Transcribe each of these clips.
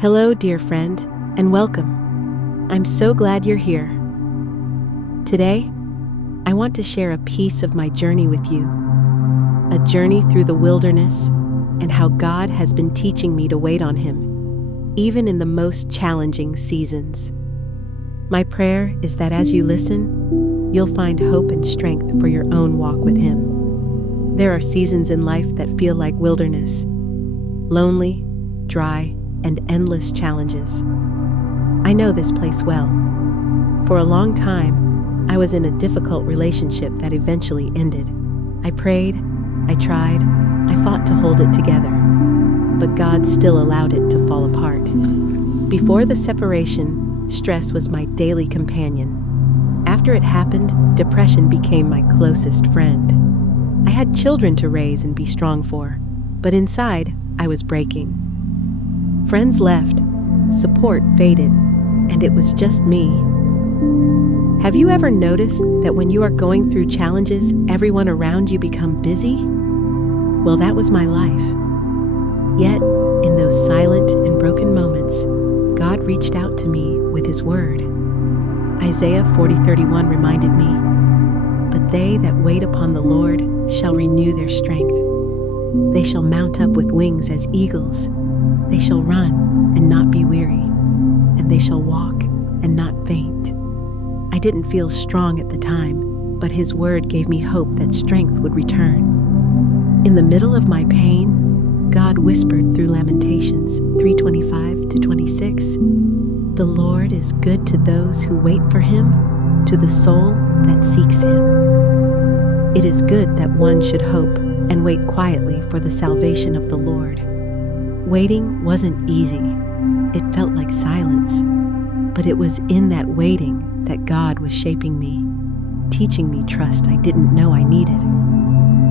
Hello, dear friend, and welcome. I'm so glad you're here. Today, I want to share a piece of my journey with you, a journey through the wilderness and how God has been teaching me to wait on Him, even in the most challenging seasons. My prayer is that as you listen, you'll find hope and strength for your own walk with Him. There are seasons in life that feel like wilderness, lonely, dry, and endless challenges. I know this place well. For a long time, I was in a difficult relationship that eventually ended. I prayed, I tried, I fought to hold it together, but God still allowed it to fall apart. Before the separation, stress was my daily companion. After it happened, depression became my closest friend. I had children to raise and be strong for, but inside, I was breaking. Friends left, support faded, and it was just me. Have you ever noticed that when you are going through challenges, everyone around you become busy? Well, that was my life. Yet, in those silent and broken moments, God reached out to me with His word. Isaiah 40:31 reminded me, "But they that wait upon the Lord shall renew their strength. They shall mount up with wings as eagles. They shall run and not be weary, and they shall walk and not faint." I didn't feel strong at the time, but His word gave me hope that strength would return. In the middle of my pain, God whispered through Lamentations 3:25-26, "The Lord is good to those who wait for Him, to the soul that seeks Him." It is good that one should hope and wait quietly for the salvation of the Lord. Waiting wasn't easy. It felt like silence. But it was in that waiting that God was shaping me, teaching me trust I didn't know I needed.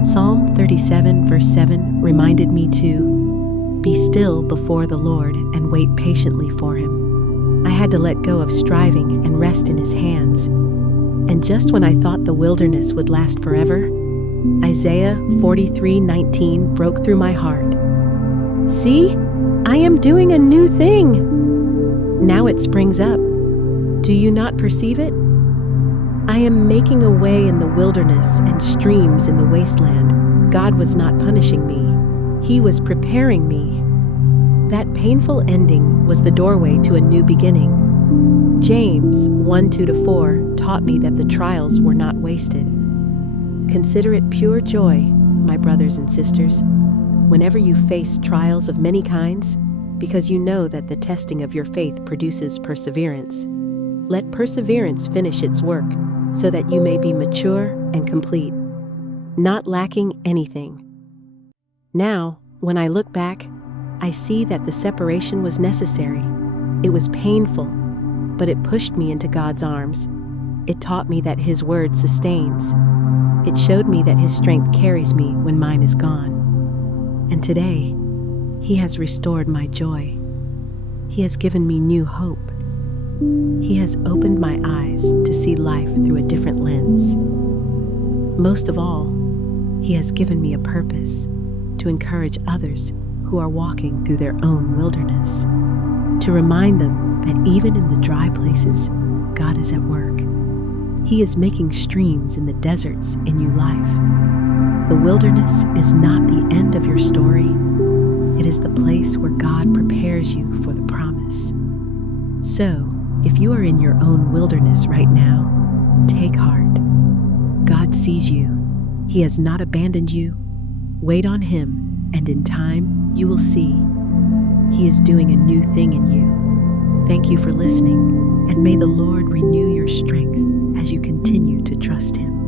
Psalm 37 verse 7 reminded me to be still before the Lord and wait patiently for Him. I had to let go of striving and rest in His hands. And just when I thought the wilderness would last forever, Isaiah 43:19 broke through my heart. "See, I am doing a new thing. Now it springs up. Do you not perceive it? I am making a way in the wilderness and streams in the wasteland." God was not punishing me. He was preparing me. That painful ending was the doorway to a new beginning. James 1:2-4 taught me that the trials were not wasted. Consider it pure joy, my brothers and sisters, whenever you face trials of many kinds, because you know that the testing of your faith produces perseverance. Let perseverance finish its work, so that you may be mature and complete, not lacking anything. Now, when I look back, I see that the separation was necessary. It was painful, but it pushed me into God's arms. It taught me that His word sustains. It showed me that His strength carries me when mine is gone. And today, He has restored my joy. He has given me new hope. He has opened my eyes to see life through a different lens. Most of all, He has given me a purpose to encourage others who are walking through their own wilderness, to remind them that even in the dry places, God is at work. He is making streams in the deserts in your life. The wilderness is not the end of your story. It is the place where God prepares you for the promise. So, if you are in your own wilderness right now, take heart. God sees you. He has not abandoned you. Wait on Him, and in time, you will see. He is doing a new thing in you. Thank you for listening, and may the Lord renew your strength as you continue to trust Him.